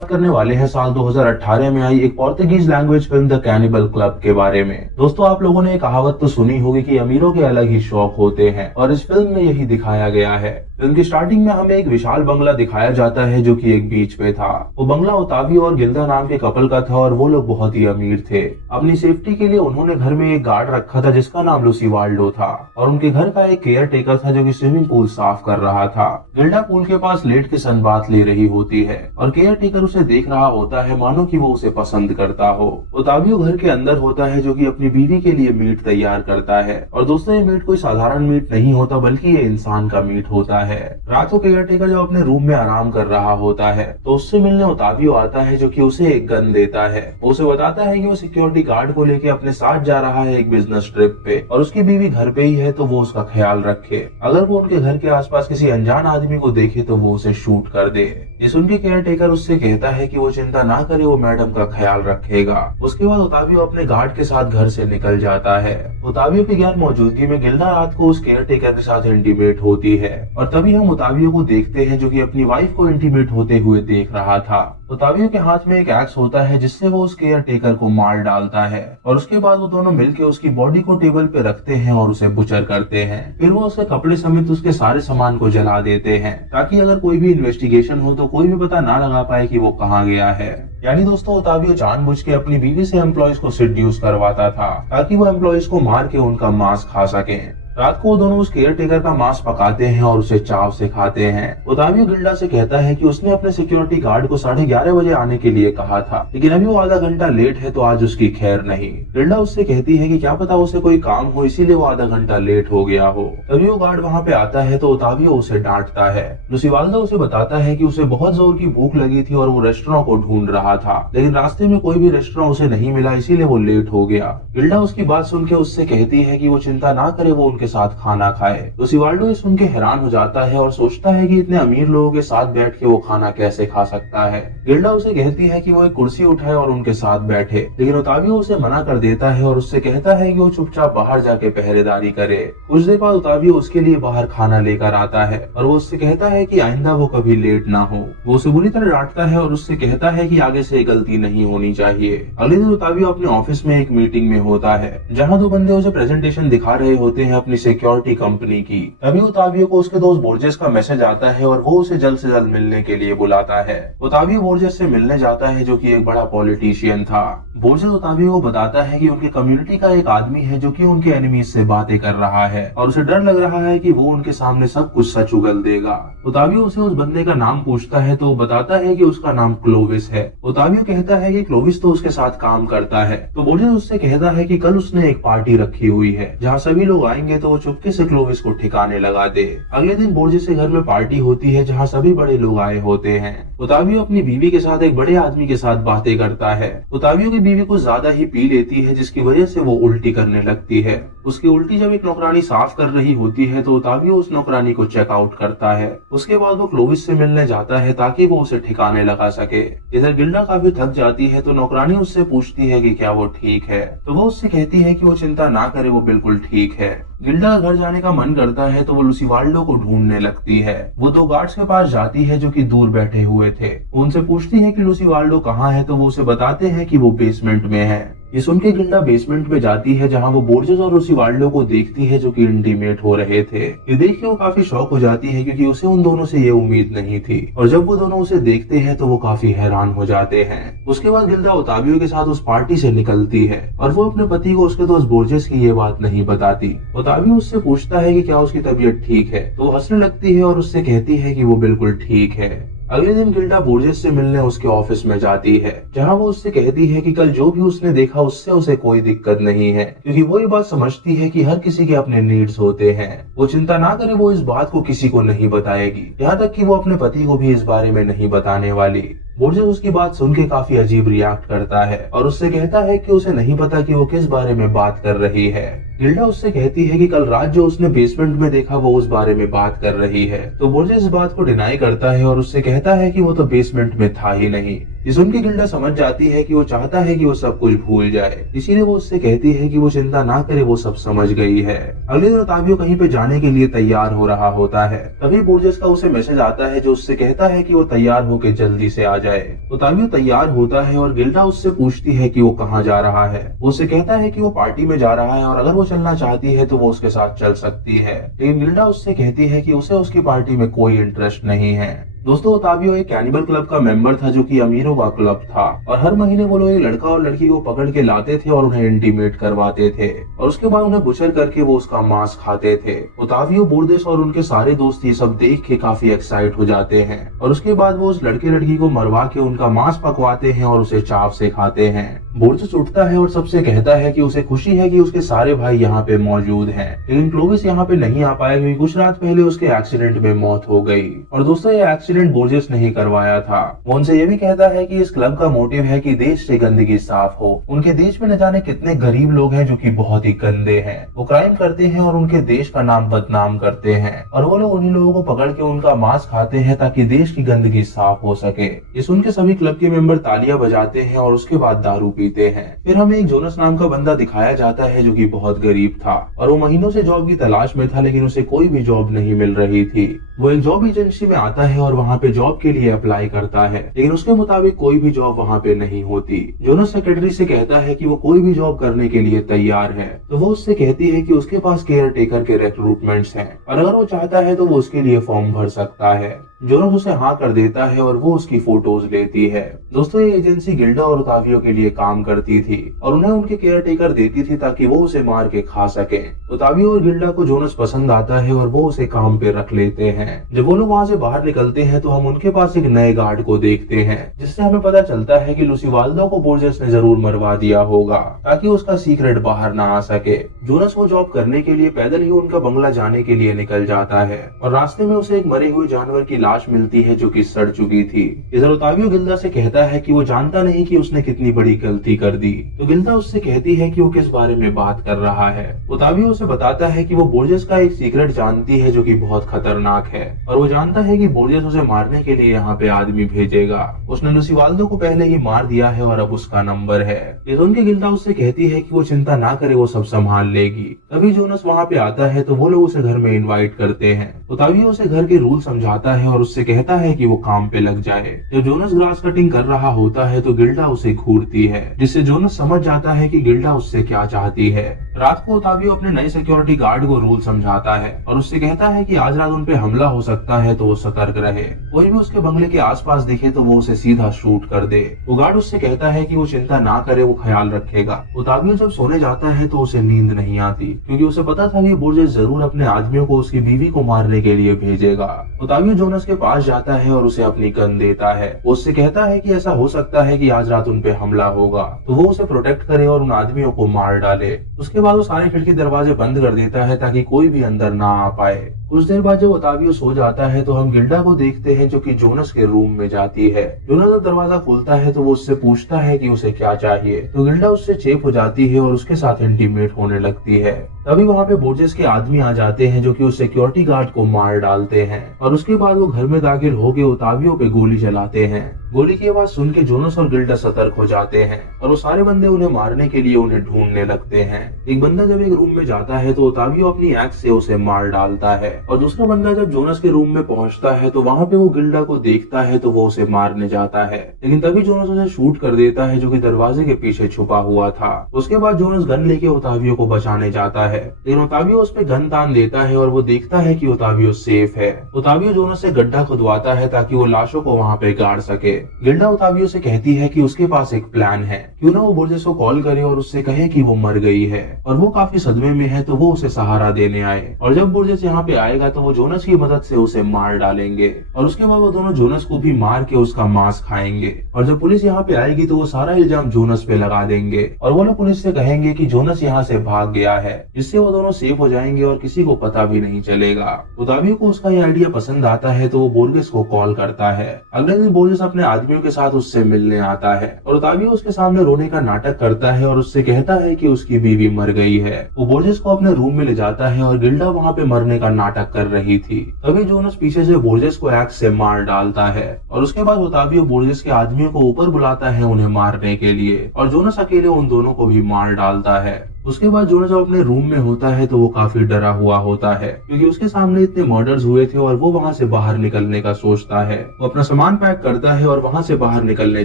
करने वाले हैं साल 2018 में आई एक Portuguese language film the cannibal club के बारे में। दोस्तों, आप लोगों ने एक कहावत तो सुनी होगी कि अमीरों के अलग ही शौक होते हैं और इस फिल्म में यही दिखाया गया है। फिल्म की स्टार्टिंग में हमें एक विशाल बंगला दिखाया जाता है जो कि एक बीच पे था। वो बंगला ओतावियो और गिल्दा नाम के कपल का था और वो लोग बहुत ही अमीर थे। अपनी सेफ्टी के लिए उन्होंने घर में एक गार्ड रखा था जिसका नाम लुसीवाल्डो था और उनके घर का एक केयर टेकर था जो कि स्विमिंग पूल साफ कर रहा था। गिल्डा पूल के पास लेट के सनबाथ ले रही होती है और केयर टेकर उसे देख रहा होता है मानो कि वो उसे पसंद करता हो। ओतावियो घर के अंदर होता है जो कि अपनी बीवी के लिए मीट तैयार करता है और दोस्तों, ये मीट कोई साधारण मीट नहीं होता बल्कि ये इंसान का मीट होता है। रात को केयर टेकर जब अपने रूम में आराम कर रहा होता है तो उससे मिलने ओतावियो आता है जो कि उसे एक गन देता है। वो उसे बताता है कि वो सिक्योरिटी गार्ड को लेके अपने साथ जा रहा है एक बिजनेस ट्रिप पे और उसकी बीवी घर पे ही है तो वो उसका ख्याल रखे। अगर वो उनके घर के आसपास किसी अनजान आदमी को देखे तो वो उसे शूट कर दे। ये सुन के केयर टेकर उससे कहता है कि वो चिंता ना करे, वो मैडम का ख्याल रखेगा। उसके बाद ओतावियो अपने गार्ड के साथ घर से निकल जाता है। ओतावियो की गैर मौजूदगी में गिल्डा रात को उस केयर टेकर के साथ इंटीमेट होती है और तभी हम ओतावियो को देखते हैं जो कि अपनी वाइफ को इंटीमेट होते हुए देख रहा था। ओतावियो के हाथ में एक एक्स होता है जिससे वो उस केयर टेकर को मार डालता है और उसके बाद वो दोनों मिलकर उसकी बॉडी को टेबल पे रखते हैं और उसे बुचर करते हैं। फिर वो उसके कपड़े समेत उसके सारे सामान को जला देते हैं ताकि अगर कोई भी इन्वेस्टिगेशन हो तो कोई भी पता ना लगा पाए कि वो कहाँ गया है। यानी दोस्तों, ओतावियो जानबूझ के अपनी बीवी से एम्प्लॉयज को सेड्यूस करवाता था ताकि वो एम्प्लॉयज को मार के उनका मांस खा सके। रात को वो दोनों उस केयर टेकर का मांस पकाते हैं और उसे चाव से खाते हैं। ओतावियो गिल्डा से कहता है कि उसने अपने सिक्योरिटी गार्ड को 11:30 बजे आने के लिए कहा था, लेकिन अभी वो आधा घंटा लेट है तो आज उसकी खैर नहीं। गिल्डा उससे कहती है कि क्या पता उसे कोई काम हो इसीलिए वो आधा घंटा लेट हो गया हो। तभी वो गार्ड वहाँ पे आता है तो ओतावियो उसे डांटता है। लुसीवाल्डो उसे बताता है कि उसे बहुत जोर की भूख लगी थी और वो रेस्टोरेंट को ढूंढ रहा था, लेकिन रास्ते में कोई भी रेस्टोरेंट उसे नहीं मिला इसीलिए वो लेट हो गया। गिल्डा उसकी बात सुन के उससे कहती है कि वो चिंता ना करे, वो उनके साथ खाना खाए। लुसीवाल्डो ये सुन के हैरान हो जाता है और सोचता है कि इतने अमीर लोगों के साथ बैठ के वो खाना कैसे खा सकता है। गिल्डा उसे कहती है कि वो एक कुर्सी उठाए और उनके साथ बैठे, लेकिन ओतावियो उसे मना कर देता है और उससे कहता है कि वो चुपचाप बाहर जाके पहरेदारी करे। कुछ देर बाद ओतावियो उसके लिए बाहर खाना लेकर आता है और वो उससे कहता है कि आइंदा वो कभी लेट ना हो। वो उसे बुरी तरह डांटता है और उससे कहता है कि आगे से गलती नहीं होनी चाहिए। अगले दिन ओतावियो अपने ऑफिस में एक मीटिंग में होता है जहाँ दो बंदे उसे प्रेजेंटेशन दिखा रहे होते हैं अपनी सिक्योरिटी कंपनी की। तभी ओतावियो को उसके दोस्त बोर्जेस का मैसेज आता है और वो उसे जल्द से जल्द मिलने के लिए बुलाता है। ओतावियो बोर्जेस से मिलने जाता है जो कि एक बड़ा पॉलिटिशियन था। बोर्जेस ओतावियो को बताता है कि उनकी कम्युनिटी का एक आदमी है जो कि उनके एनिमीज से बातें कर रहा है और उसे डर लग रहा है कि वो उनके सामने सब कुछ सच उगल देगा। ओतावियो उसे उस बंदे का नाम पूछता है तो वो बताता है कि उसका नाम क्लोविस है। ओतावियो कहता है कि क्लोविस तो उसके साथ काम करता है, तो बोर्जेस उससे कहता है कि कल उसने एक पार्टी रखी हुई है जहाँ सभी लोग आएंगे तो वो चुपके से क्लोविस को ठिकाने लगा दे। अगले दिन बोर्जेस के घर में पार्टी होती है जहाँ सभी बड़े लोग आए होते हैं। ओतावियो अपनी बीवी के साथ एक बड़े आदमी के साथ बातें करता है। ओतावियो की बीवी कुछ ज्यादा ही पी लेती है जिसकी वजह से वो उल्टी करने लगती है। उसकी उल्टी जब एक नौकरानी साफ कर रही होती है तो ओतावियो उस नौकरानी को चेकआउट करता है। उसके बाद वो क्लोविस से मिलने जाता है ताकि वो उसे ठिकाने लगा सके। इधर गिल्डा काफी थक जाती है तो नौकरानी उससे पूछती है कि क्या वो ठीक है, तो वो उससे कहती है कि वो चिंता ना करे, वो बिल्कुल ठीक है। गिल्डा का घर जाने का मन करता है तो वो लुसीवाल्डो को ढूंढने लगती है। वो दो गार्ड्स के पास जाती है जो कि दूर बैठे हुए थे। वो उनसे पूछती है कि लुसीवाल्डो कहाँ है तो वो उसे बताते हैं कि वो बेसमेंट में है। ये सुन के गिल्डा बेसमेंट में जाती है जहाँ वो बोर्जेस और लुसीवाल्डो को देखती है जो कि इंटीमेट हो रहे थे। ये देख के वो काफी शॉक हो जाती है क्योंकि उसे उन दोनों से ये उम्मीद नहीं थी और जब वो दोनों उसे देखते हैं तो वो काफी हैरान हो जाते हैं। उसके बाद गिल्डा ओतावियो के साथ उस पार्टी से निकलती है और वो अपने पति को उसके दोस्त बोर्जेस की ये बात नहीं बताती। ओतावियो उससे पूछता है कि क्या उसकी तबीयत ठीक है तो वो हंसने लगती है और उससे कहती है कि वो बिल्कुल ठीक है। अगले दिन गिल्डा बोर्जेस से मिलने उसके ऑफिस में जाती है जहां वो उससे कहती है कि कल जो भी उसने देखा उससे उसे कोई दिक्कत नहीं है क्योंकि वो ये बात समझती है कि हर किसी के अपने नीड्स होते हैं। वो चिंता ना करे, वो इस बात को किसी को नहीं बताएगी, यहाँ तक कि वो अपने पति को भी इस बारे में नहीं बताने वाली। बोर्जेस उसकी बात सुन के काफी अजीब रिएक्ट करता है और उससे कहता है कि उसे नहीं पता कि वो किस बारे में बात कर रही है। गिल्डा उससे कहती है कि कल रात जो उसने बेसमेंट में देखा वो उस बारे में बात कर रही है। तो बोर्जेस इस बात को डिनाई करता है और उससे कहता है कि वो तो बेसमेंट में था ही नहीं। ये सुन के गिल्डा समझ जाती है कि वो चाहता है कि वो सब कुछ भूल जाए, इसीलिए वो उससे कहती है कि वो चिंता ना करे, वो सब समझ गई है। अगले दिन ओतावियो कहीं पे जाने के लिए तैयार हो रहा होता है, तभी बोर्जेस का उसे मैसेज आता है जो उससे कहता है कि वो तैयार होकर जल्दी से आ जाए। ओतावियो तैयार होता है और गिल्डा उससे पूछती है कि वो कहाँ जा रहा है। वो उससे कहता है कि वो पार्टी में जा रहा है और अगर वो चलना चाहती है तो वो उसके साथ चल सकती है, लेकिन गिल्डा उससे कहती है कि उसे उसकी पार्टी में कोई इंटरेस्ट नहीं है। दोस्तों, ओतावियो एक कैनिबल क्लब का मेंबर था जो कि अमीरों का क्लब था और हर महीने वो लोग एक लड़का और लड़की को पकड़ के लाते थे और उन्हें इंटीमेट करवाते थे और उसके बाद उन्हें बुचर करके वो उसका मांस खाते थे। ओतावियो, बोर्जेस और उनके सारे दोस्त ये सब देख के काफी एक्साइट हो जाते हैं और उसके बाद वो उस लड़के लड़की को मरवा के उनका मांस पकवाते हैं और उसे चाव से खाते हैं। बोर्जेस उठता है और सबसे कहता है कि उसे खुशी है कि उसके सारे भाई यहाँ पे मौजूद हैं, लेकिन क्लोविस यहाँ पे नहीं आ पाया क्योंकि कुछ रात पहले उसके एक्सीडेंट में मौत हो गई। और दोस्तों, ये एक्सीडेंट बोर्जेस ने ही करवाया था। वो उनसे ये भी कहता है कि इस क्लब का मोटिव है कि देश से गंदगी साफ हो। उनके देश में न जाने कितने गरीब लोग हैं जो कि बहुत ही गंदे हैं, वो क्राइम करते हैं और उनके देश का नाम बदनाम करते हैं और वो लोग उन्हीं लोगों को पकड़ के उनका मांस खाते हैं ताकि देश की गंदगी साफ हो सके। ये सुन के सभी क्लब के मेंबर तालियां बजाते हैं और उसके बाद दारू पीते हैं। फिर हमें एक जोनस नाम का बंदा दिखाया जाता है जो कि बहुत गरीब था और वो महीनों से जॉब की तलाश में था, लेकिन उसे कोई भी जॉब नहीं मिल रही थी। वो एक जॉब एजेंसी में आता है और वहाँ पे जॉब के लिए अप्लाई करता है, लेकिन उसके मुताबिक कोई भी जॉब वहाँ पे नहीं होती। जोनस सेक्रेटरी से कहता है कि वो कोई भी जॉब करने के लिए तैयार है, तो वो उससे कहती है कि उसके पास केयर टेकर के रिक्रूटमेंट्स हैं और अगर वो चाहता है तो वो उसके लिए फॉर्म भर सकता है। जोनस उसे हाँ कर देता है और वो उसकी फोटोज लेती है। दोस्तों, ये एजेंसी गिल्डा और ओतावियो के लिए काम करती थी और उन्हें उनके केयर टेकर देती थी ताकि वो उसे मार के खा सके। ओतावियो और गिल्डा को जोनस पसंद आता है और वो उसे काम पे रख लेते हैं। जब वो लोग वहाँ से बाहर निकलते हैं तो हम उनके पास एक नए गार्ड को देखते हैं, जिससे हमें पता चलता है कि लूसीवाल्डो को बोर्जेस ने जरूर मरवा दिया होगा ताकि उसका सीक्रेट बाहर ना आ सके। जोनस वो जॉब करने के लिए पैदल ही उनका बंगला जाने के लिए निकल जाता है और रास्ते में उसे एक मरे हुए जानवर की लाश मिलती है जो कि सड़ चुकी थी। इधर ओतावियो गिल्डा से कहता है कि वो जानता नहीं कि उसने कितनी बड़ी गलती कर दी, तो गिल्डा उससे कहती है कि वो किस बारे में बात कर रहा है। ओतावियो उसे बताता है कि वो बोर्जेस का एक सीक्रेट जानती है जो कि बहुत खतरनाक है और वो जानता है कि बोर्जेस उसे मारने के लिए यहाँ पे आदमी भेजेगा। उसने लूसीवाल्डो को पहले ही मार दिया है और अब उसका नंबर है। ये सुन के गिल्डा उससे कहती है कि वो चिंता ना करे, वो सब संभाल लेगी। तभी जोनस वहाँ पे आता है तो वो लोग उसे घर में इनवाइट करते हैं। ओतावियो उसे घर के रूल समझाता है और उससे कहता है कि वो काम पे लग जाए। जब जोनस ग्रास कटिंग कर रहा होता है तो गिल्डा उसे घूरती है, जिससे जोनस समझ जाता है कि गिल्डा उससे क्या चाहती है। रात को ओतावियो अपने नए सिक्योरिटी गार्ड को रूल समझाता है और उससे कहता है कि आज रात उन पे हमला हो सकता है तो वो सतर्क रहे। कोई भी उसके बंगले के आसपास दिखे तो वो उसे सीधा शूट कर दे। वो गार्ड उससे कहता है कि वो चिंता ना करे, वो ख्याल रखेगा। ओतावियो जब सोने जाता है तो उसे नींद नहीं आती क्योंकि उसे पता था कि बोर्जेस जरूर अपने आदमियों को उसकी बीवी को मारने के लिए भेजेगा। ओतावियो जोनस के पास जाता है और उसे अपनी गन देता है। वो उससे कहता है कि ऐसा हो सकता है कि आज रात उन पे हमला होगा, तो वो उसे प्रोटेक्ट करे और उन आदमियों को मार डाले। उसके बाद वो सारे खिड़की दरवाजे बंद कर देता है ताकि कोई भी अंदर ना आ पाए। कुछ देर बाद जब ओतावियो सो जाता है तो हम गिल्डा को देखते हैं जो कि जोनस के रूम में जाती है। जोनस जब दरवाजा खोलता है तो वो उससे पूछता है कि उसे क्या चाहिए, तो गिल्डा उससे चेप हो जाती है और उसके साथ इंटीमेट होने लगती है। तभी वहाँ पे बोर्जेस के आदमी आ जाते हैं जो कि उस सिक्योरिटी गार्ड को मार डालते हैं और उसके बाद वो घर में दाखिल होकर ओतावियो पे गोली चलाते हैं। गोली की आवाज सुन के जोनस और गिल्डा सतर्क हो जाते हैं और वो सारे बंदे उन्हें मारने के लिए उन्हें ढूंढने लगते हैं। एक बंदा जब एक रूम में जाता है तो ओतावियो अपनी एक्स से उसे मार डालता है और दूसरा बंदा जब जोनस के रूम में पहुंचता है तो वहाँ पे वो गिल्डा को देखता है तो वो उसे मारने जाता है, लेकिन तभी जोनस उसे शूट कर देता है जो कि दरवाजे के पीछे छुपा हुआ था। उसके बाद जोनस गन लेके ओतावियो को बचाने जाता है, लेकिन ओतावियो उस पे गन तान देता है और वो देखता है कि ओतावियो सेफ है। ओतावियो जोनस से गड्ढा खुदवाता है ताकि वो लाशों को वहाँ पे गाड़ सके। गिल्डा ओतावियो से कहती है कि उसके पास एक प्लान है, क्यों ना वो बोर्जेस को कॉल करे और उससे कहे कि वो मर गई है और वो काफी सदमे में है तो वो उसे सहारा देने आए। और जब बोर्जेस यहाँ पे आएगा तो वो जोनस की मदद से उसे मार डालेंगे और उसके बाद वो दोनों जोनस को भी मार के उसका मांस खाएंगे। और जब पुलिस यहाँ पे आएगी तो वो सारा इल्जाम जोनस पे लगा देंगे और वो लोग पुलिस से कहेंगे कि जोनस यहाँ से भाग गया है। जिससे वो दोनों सेफ हो जाएंगे और किसी को पता भी नहीं चलेगा। ओतावियो को उसका ये आइडिया पसंद आता है तो वो बोर्गेस को कॉल करता है। अगले दिन बोर्गेस अपने आदमियों के साथ उससे मिलने आता है और ओतावियो उसके सामने रोने का नाटक करता है और उससे कहता है कि उसकी बीवी मर गई है। वो बोर्गेस को अपने रूम में ले जाता है और गिल्डा वहाँ पे मरने का नाटक कर रही थी। तभी जोनस पीछे से बोर्गेस को एक्स से मार डालता है और उसके बाद ओतावियो बोर्गेस के आदमियों को ऊपर बुलाता है उन्हें मारने के लिए और जोनस अकेले उन दोनों को भी मार डालता है। उसके बाद जोनस जब अपने रूम में होता है तो वो काफी डरा हुआ होता है क्योंकि उसके सामने इतने मर्डर्स हुए थे और वो वहाँ से बाहर निकलने का सोचता है। वो अपना सामान पैक करता है और वहाँ से बाहर निकलने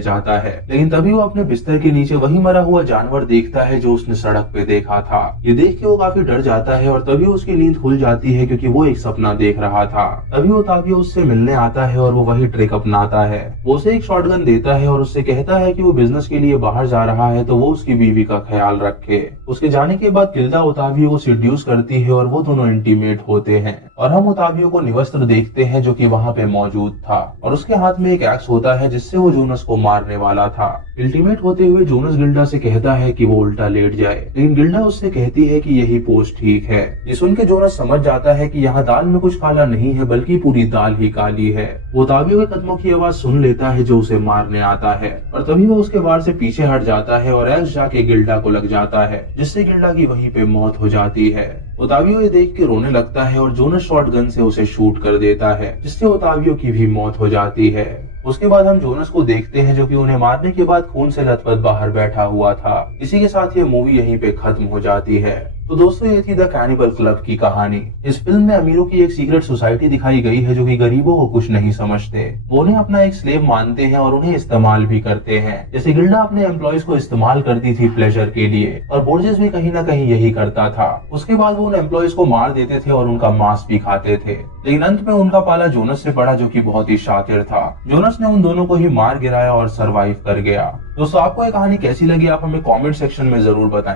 चाहता है, लेकिन तभी वो अपने बिस्तर के नीचे वही मरा हुआ जानवर देखता है जो उसने सड़क पे देखा था। ये देख के वो काफी डर जाता है और तभी उसकी नींद खुल जाती है क्योंकि वो एक सपना देख रहा था। तभी ओतावियो उससे मिलने आता है और वो वही ट्रिक अपनाता है। वो उसे एक शॉटगन देता है और उससे कहता है कि वो बिजनेस के लिए बाहर जा रहा है तो वो उसकी बीवी का ख्याल रखे। उसके जाने के बाद गिल्डा ओतावियो को सेड्यूस करती है और वो दोनों इंटीमेट होते हैं और हम ओतावियो को निवस्त्र देखते हैं जो कि वहाँ पे मौजूद था और उसके हाथ में एक एक्स होता है जिससे वो जोनस को मारने वाला था। इंटीमेट होते हुए जोनस गिल्डा से कहता है कि वो उल्टा लेट जाए, लेकिन गिल्डा उससे कहती है कि यही पोज ठीक है। ये सुन के जोनस समझ जाता है कि यहाँ दाल में कुछ काला नहीं है बल्कि पूरी दाल ही काली है। ओतावियो के कदमों की आवाज सुन लेता है जो उसे मारने आता है और तभी वो उसके वार से पीछे हट जाता है और एक्स जाके गिल्डा को लग जाता है जिससे गिल्डा की वहीं पे मौत हो जाती है। ओतावियो ये देख के रोने लगता है और जोनस शॉटगन से उसे शूट कर देता है जिससे ओतावियो की भी मौत हो जाती है। उसके बाद हम जोनस को देखते हैं जो कि उन्हें मारने के बाद खून से लथपथ बाहर बैठा हुआ था। इसी के साथ ये मूवी यहीं पे खत्म हो जाती है। तो दोस्तों ये थी द कैनिबल क्लब की कहानी। इस फिल्म में अमीरों की एक सीक्रेट सोसाइटी दिखाई गई है जो कि गरीबों को कुछ नहीं समझते। वो उन्हें अपना एक स्लेव मानते हैं और उन्हें इस्तेमाल भी करते हैं। जैसे गिल्डा अपने एम्प्लॉयज को इस्तेमाल करती थी प्लेजर के लिए और बोर्जेस भी कहीं ना कहीं यही करता था। उसके बाद वो उन एम्प्लॉयज को मार देते थे और उनका मांस भी खाते थे, लेकिन अंत में उनका पाला जोनस से पड़ा जो कि बहुत ही शातिर था। जोनस ने उन दोनों को ही मार गिराया और सरवाइव कर गया। दोस्तों आपको ये कहानी कैसी लगी आप हमें कमेंट सेक्शन में जरूर बताएं।